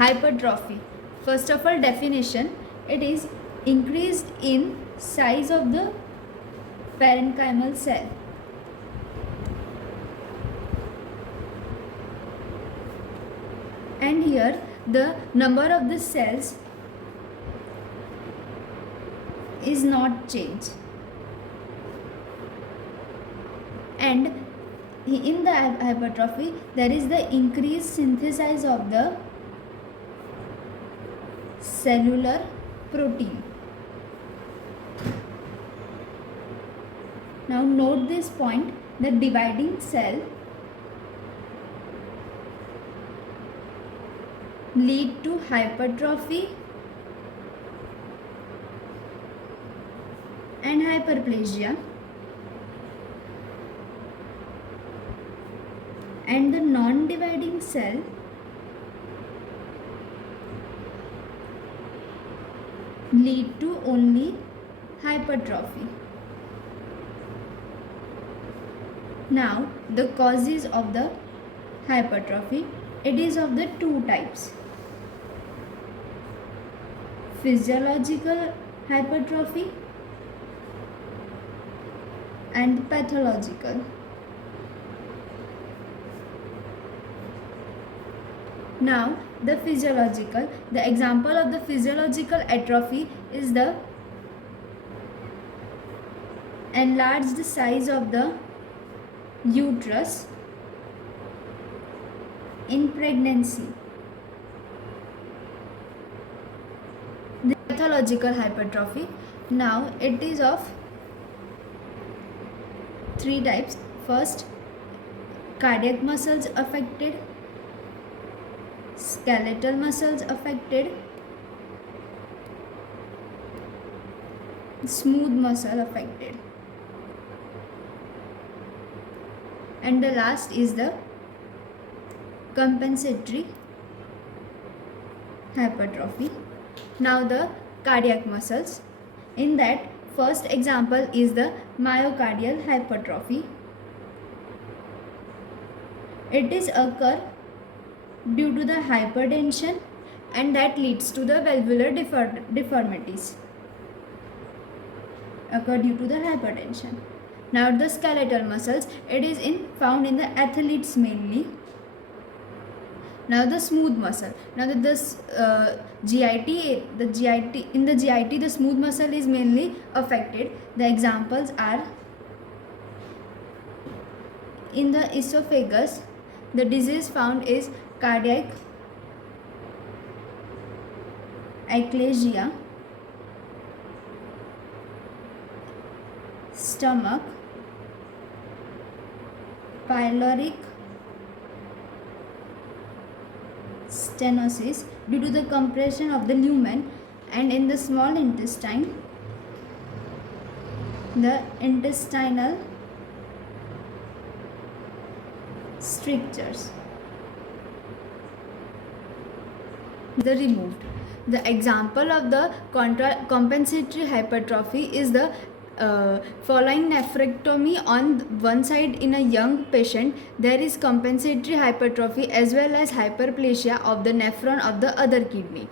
Hypertrophy. First of all, definition: it is increased in size of the parenchymal cell. And here the number of the cells is not changed. And in the hypertrophy, there is the increased synthesis of the cellular protein. Now note this point: the dividing cell lead to hypertrophy and hyperplasia, and the non-dividing cell lead to only hypertrophy. Now the causes of the hypertrophy: it is of the two types: physiological hypertrophy and pathological. Now the physiological, the example of the physiological atrophy is the enlarged size of the uterus in pregnancy. The pathological hypertrophy, now it is of three types. First, cardiac muscles affected, skeletal muscles affected, smooth muscle affected, and the last is the compensatory hypertrophy. Now the cardiac muscles, in that first example is the myocardial hypertrophy. It is occur due to the hypertension, and that leads to the valvular deformities occur due to the hypertension. Now the skeletal muscles, it is found in the athletes mainly. Now the smooth muscle, now that this GIT in the GIT, the smooth muscle is mainly affected. The examples are: in the esophagus, the disease found is cardiac achalasia, stomach, pyloric stenosis due to the compression of the lumen, and in the small intestine, the intestinal strictures. The removed. The example of the compensatory hypertrophy is the following nephrectomy on one side in a young patient. There is compensatory hypertrophy as well as hyperplasia of the nephron of the other kidney.